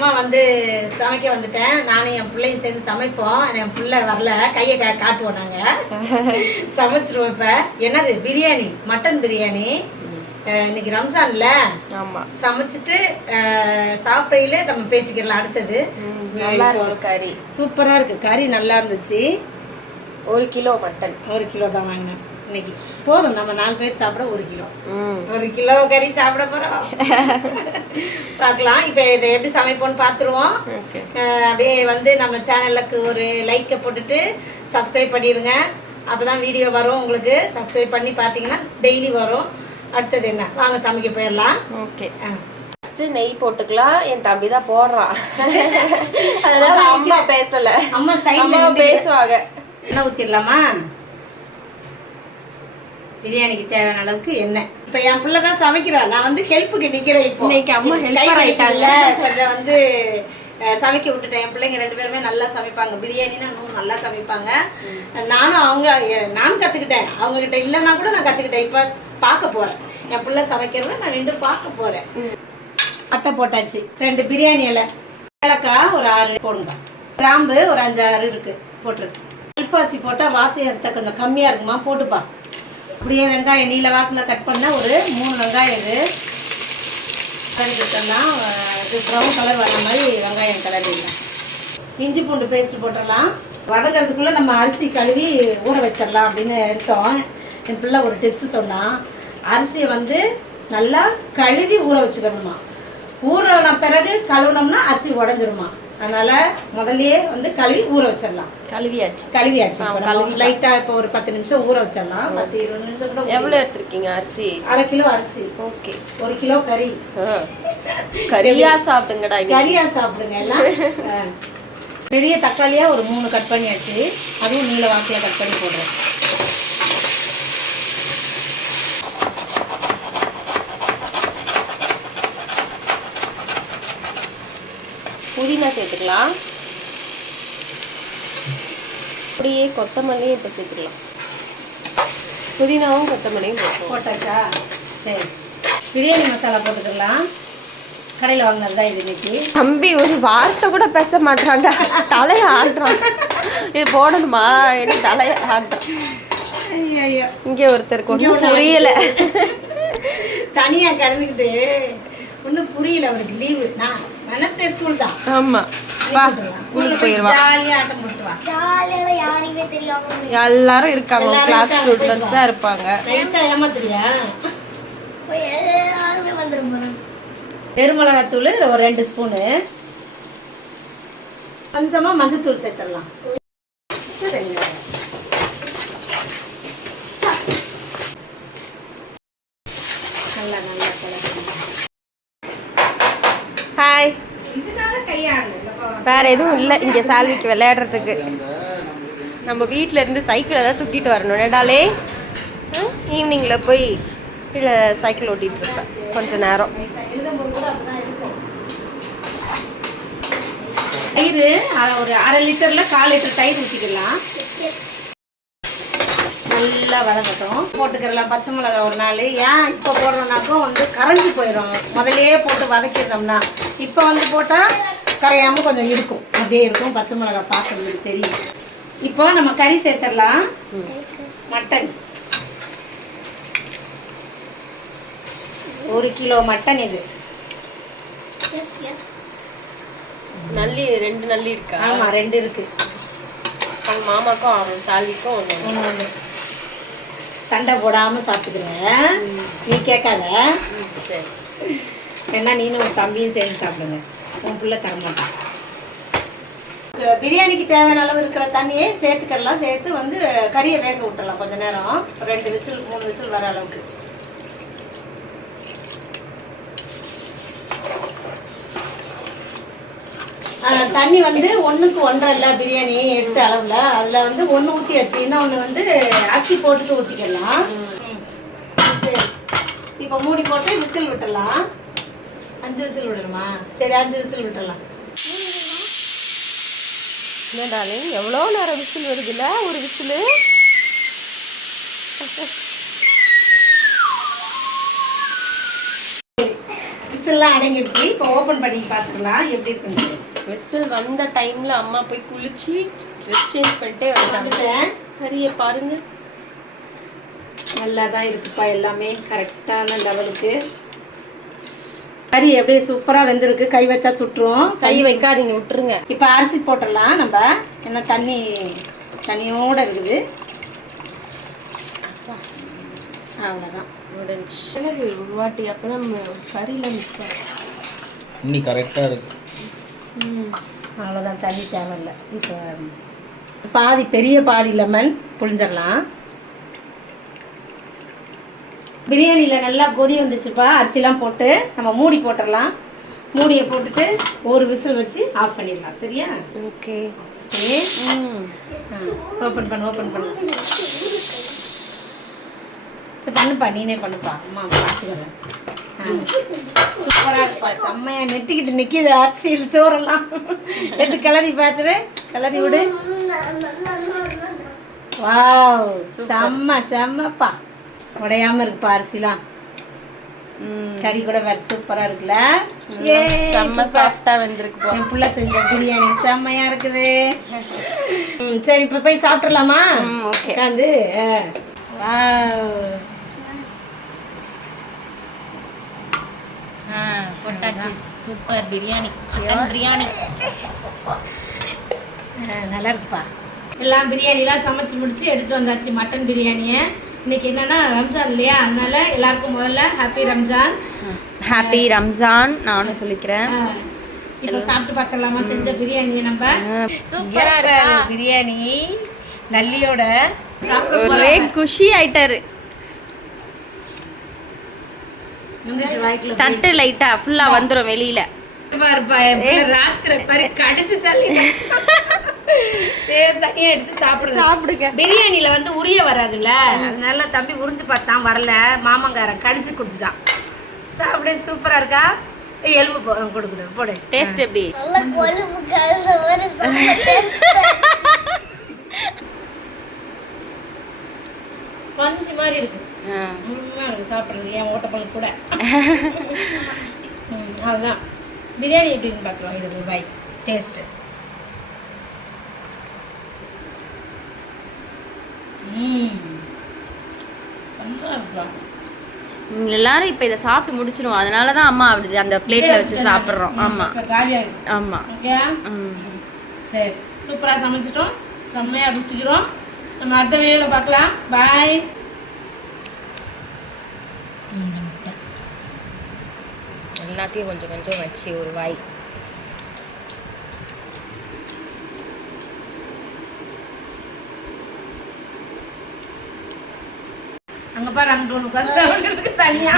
அம்மா வந்து சமைக்க வந்துட்டேன். நானும் என் பிள்ளையும் சேர்ந்து சமைப்போம். என் பிள்ளை வரல, கையை காட்டுவோம் நாங்கள். சமைச்சிருவோம். இப்போ என்னது பிரியாணி, மட்டன் பிரியாணி. இன்னைக்கு ரம்ஜான்ல சமைச்சிட்டு சாப்பிடையில நம்ம பேசிக்கலாம். அடுத்தது நல்லா இருக்கு கறி, சூப்பராக இருக்கு. கறி நல்லா இருந்துச்சு. 1 கிலோ மட்டன், 1 கிலோ தான் வாங்கினேன் இன்னைக்கு. போதும், நம்ம 4 பேர் சாப்பிட 1 கிலோ. 1 கிலோ கறி சாப்பிட போறோம். பார்க்கலாம். இப்போ இதை எப்படி சமைப்போம்னு பார்த்துருவோம். அப்படியே வந்து நம்ம சேனலுக்கு ஒரு லைக்கை போட்டுட்டு சப்ஸ்கிரைப் பண்ணிடுங்க. அப்போதான் வீடியோ வரும் உங்களுக்கு. சப்ஸ்கிரைப் பண்ணி பார்த்தீங்கன்னா டெய்லி வரும். அடுத்தது என்ன, வாங்க சமைக்க போயிடலாம். ஓகே, ஃபர்ஸ்ட் நெய் போட்டுக்கலாம். என் தம்பி தான் போடுறான், அதனால அம்மா பேசல. அம்மா சைடுல பேசுவாங்க. எண்ணெய் ஊற்றிடலாமா? பிரியாணிக்கு தேவையான அளவுக்கு எண்ணெய். இப்போ என் பிள்ளை தான் சமைக்கிறா, நான் வந்து ஹெல்ப்புக்கு நிற்கிறேன். இப்போ இன்னைக்கு அம்மா ஹெல்ப்பர் ஆயிட்டாங்க. கொஞ்சம் வந்து சமைக்க விட்டுட்டேன். என் பிள்ளைங்க 2 பேருமே நல்லா சமைப்பாங்க. பிரியாணினா இன்னும் நல்லா சமைப்பாங்க. நானும் கற்றுக்கிட்டேன். அவங்ககிட்ட இல்லைன்னா கூட நான் கற்றுக்கிட்டேன். இப்போ பார்க்க போகிறேன், என் பிள்ளை சமைக்கிறத நான் நின்று பார்க்க போகிறேன். பட்டை போட்டாச்சு, 2 பிரியாணி இலை, ஏலக்காய் ஒரு 6 போடுங்க, கிராம்பு ஒரு 5-6 இருக்குது போட்டுருக்கு. கல்பாசி போட்டால் வாசத்தை கொஞ்சம் கம்மியாக இருக்குமா, போட்டுப்பா. அப்படியே வெங்காயம் நீல வாக்கில் கட் பண்ணால் ஒரு 3 வெங்காயம் இது கறிக்கிட்டோம்னா இது ப்ரௌன் கலர் வர மாதிரி வெங்காயம் கலர் இல்லை. இஞ்சி பூண்டு பேஸ்ட்டு போட்டுடலாம். வதங்கிறதுக்குள்ளே நம்ம அரிசி கழுவி ஊற வச்சிடலாம் அப்படின்னு எடுத்தோம். என் பிள்ளை ஒரு டிப்ஸ் சொன்னான். அரிசியை வந்து நல்லா கழுவி ஊற வச்சுக்கணுமா. ஊறின பிறகு கழுவுனோம்னா அரிசி உடஞ்சிருமா. அதனால் முதல்லையே வந்து கழுவி ஊற வச்சிடலாம். கழுவியாச்சு லைட்டாக இப்போ ஒரு 10 நிமிஷம் ஊற வச்சிடலாம். 10-20 நிமிஷம் கூட. எவ்வளோ எடுத்துருக்கீங்க அரிசி? 1/2 கிலோ அரிசி. ஓகே. 1 கிலோ கறி. கறியா சாப்பிடுங்கடா, கறியா சாப்பிடுங்க எல்லாம். பெரிய தக்காளியாக ஒரு 3 கட் பண்ணியாச்சு. அதுவும் நீல வாக்கில் கட் பண்ணி போடுறேன். புதினா சேர்த்துக்கலாம். அப்படியே கொத்தமல்லியும் இப்போ சேர்த்துக்கலாம். புதினாவும் கொத்தமல்லியும் போட்டாச்சா? சரி, பிரியாணி மசாலா போட்டுக்கலாம். கடையில் வாங்கினது தான் இது. இன்னைக்கு தம்பி ஒரு வார்த்தை கூட பேச மாட்டாங்க, தலையை ஆடுறான். இது போடணுமா என்ன தலையை ஆடுறான். இங்கே ஒருத்தருக்கு ஒன்றும் புரியலை, தனியாக கிடந்துக்கிட்டு ஒன்றும் புரியல. அவருக்கு லீவு. நான் வெனஸ்டே ஸ்கூல் தான். ஆமாம், வா ஸ்கூலுக்கு போயிடுவா. ஜாலியாக ஆட்டம் போட்டுவா. எல்லாரும் இருக்காங்க, கிளாஸ் ஸ்டூடெண்ட்ஸ் தான் இருப்பாங்க. ஏமாத்துறியா? பெருமிளகாத்தூள் ஒரு 2 ஸ்பூனு, கொஞ்சமாக மஞ்சத்தூள் சேர்த்துடலாம். நல்லா நல்லா ஹாய். வேற எதுவும் இல்லை இங்கே சால்விக்கு விளையாடுறதுக்கு. நம்ம வீட்டில் இருந்து சைக்கிள் ஏதாவது தூக்கிட்டு வரணும். நடாலே ஈவினிங்கில் போய் கீழே சைக்கிள் ஓட்டிகிட்டு இருப்பேன் கொஞ்ச நேரம். தயிர் ஒரு 1/2 லிட்டரில் 1/4 லிட்டர் தயிர் ஊற்றிக்கலாம். நல்லா வதங்கட்டும். போட்டுக்கிறலாம். பச்சை மிளகாய் ஒரு 4. ஏன் இப்போ போடுறோம்னாக்கும் வந்து கரைஞ்சி போயிடும். முதலையே போட்டு வதக்கிட்டோம்னா. இப்போ வந்து போட்டால் கரையாமல் கொஞ்சம் இருக்கும், அப்படியே இருக்கும். பச்சை மிளகாய் பார்க்குறதுக்கு தெரியும். இப்போ நம்ம கறி சேர்த்துடலாம். மட்டன் 1 கிலோ மட்டன் இது. நல்லி 2 நல்லி இருக்கா? ஆமாம், 2 இருக்கு. அவங்க மாமாக்கும் சால்விக்கும் ஒன்று. சண்டை போடாமல் சாப்பிட்டுக்கிறேன், நீ கேட்காத. சரி, ஏன்னா நீனும் ஒரு தம்பியும் சேர்ந்து சாப்பிடுங்க. உன் பிள்ளை தரமாட்டான். பிரியாணிக்கு தேவையான அளவு இருக்கிற தண்ணியே சேர்த்துக்கலாம். சேர்த்து வந்து கறியை வேக விட்டுறலாம் கொஞ்சம் நேரம். 2 விசில் 3 விசில் வர அளவுக்கு. தண்ணி வந்து 1க்கு 1.5 இல்லை பிரியாணி எடுத்த அளவில். அதில் வந்து 1 ஊற்றியாச்சு. இன்னொன்று வந்து அரிசி போட்டுட்டு ஊற்றிக்கலாம். சரி, இப்போ மூடி போட்டு விசில் விட்டுடலாம். 5 விசில் விடணுமா? சரி, 5 விசில் விட்டுடலாம். என்னடாலே எவ்வளோ நேரம் விசில் வருதுல்ல? ஒரு விசில் விசில்லாம் அடங்கிடுச்சு. இப்போ ஓப்பன் பண்ணி பார்த்துக்கலாம் எப்படி இருக்குன்னு. விசில் வந்த டைம்ல அம்மா போய் குளிச்சு ட்ரெஸ் சேஞ்ச் பண்ணிட்டே வந்தாங்க. கறியை பாருங்க, நல்லா தான் இருக்குப்பா, எல்லாமே கரெக்டான லெவலுக்கு. கறி எப்படியே சூப்பராக வெந்திருக்கு. கை வச்சா சுட்டுரும். கை வைக்காதீங்க, விட்டுருங்க. இப்போ அரிசி போட்டுடலாம் நம்ம. என்ன தண்ணியோடு இருக்குது. அவ்வளோதான் முடிஞ்சு. ஒரு வாட்டி அப்போதான் கறியில் மிஸ் ஆகும். இன்னி கரெக்டாக இருக்கு. அவ்வளோதான், தண்ணி தேவையில்லை. இப்போ பாதி பெரிய பாதி லெமன் புளிஞ்சிடலாம். பிரியாணியில் நல்லா கொதி வந்துச்சுப்பா. அரிசிலாம் போட்டு நம்ம மூடி போட்டுடலாம். மூடியை போட்டுட்டு ஒரு விசில் வச்சு ஆஃப் பண்ணிடலாம். சரியா? ஓகே. ஓப்பன் பண்ணு. சரி பண்ணுப்பா, நீனே பண்ணுப்பா. அம்மா பார்த்துக்கிறேன். சூப்பராக இருப்பா. செம்மையாக நெட்டிக்கிட்டு நிற்கிது அரிசியில் சோறெல்லாம். எடுத்து கிளறி பார்த்துரு, கிளறி விடு. வாவ், செம்மப்பா. உடையாம இருக்குப்பா அரிசிலாம். கறி கூட வேற சூப்பரா இருக்குல்ல. செம்ம சாஃப்டா வந்திருக்கு. என் புள்ள செஞ்ச பிரியாணி செம்மையா இருக்குது. சரி இப்ப போய் சாப்பிடலாமா? ஓகே. உட்காந்து போட்டாச்சு. சூப்பர் பிரியாணி. நல்லா இருக்குப்பா. எல்லாம் பிரியாணிலாம் சமைச்சு முடிச்சு எடுத்துட்டு வந்தாச்சு. மட்டன் பிரியாணியை. இன்னைக்கு என்னன்னா ரம்ஜான் இல்லையா, அதனால எல்லாருக்கும் முதல்ல ஹாப்பி ரம்ஜான். ஹாப்பி ரம்ஜான் நானும் சொல்லிக்கிறேன். இப்போ சாப்பிட்டு பார்க்கலாமா செஞ்ச பிரியாணியை நம்ம? சூப்பரா இருக்கா பிரியாணி நல்லியோட. ஒரே குஷி ஆயிட்டாரு. தட்டு லைட்டா ஃபுல்லா வந்துரும் வெளியில. கடிச்சு தள்ளி தனியா எடுத்து சாப்பிடுங்க. பிரியாணில வந்து உரிய வராதுல்ல, அதனால தம்பி உறிஞ்சு பார்த்தான், வரல. மாமங்காரன் கடிச்சு கொடுத்துட்டான். சாப்பிட சூப்பரா இருக்கா? எலும்பு கொடுக்குறேன், போடு. டேஸ்ட் எப்படி? பஞ்சு மாதிரி இருக்கு. சாப்பிட்றது ஏன் ஓட்டப்பல் கூட. அதுதான் பிரியாணி எப்படின்னு பார்க்கலாம். இது ரூபாய் டேஸ்ட்டு. எல்லாரும் இப்ப இதை சாப்பிட்டு முடிச்சிருவோம். அதனாலதான் அம்மா அப்படி அந்த பிளேட்ல வச்சு சாப்பிடுறோம். ஆமா ஆமா. சரி, சூப்பரா சமைச்சிட்டோம். செம்மையா ருசிக்கிறோம். நம்ம அடுத்த வீடியோல பார்க்கலாம். பாய். எல்லாத்தையும் கொஞ்சம் கொஞ்சம் வச்சு ஒரு வாய். அங்க பாரு, அங்கிட்டு ஒன்று தனியா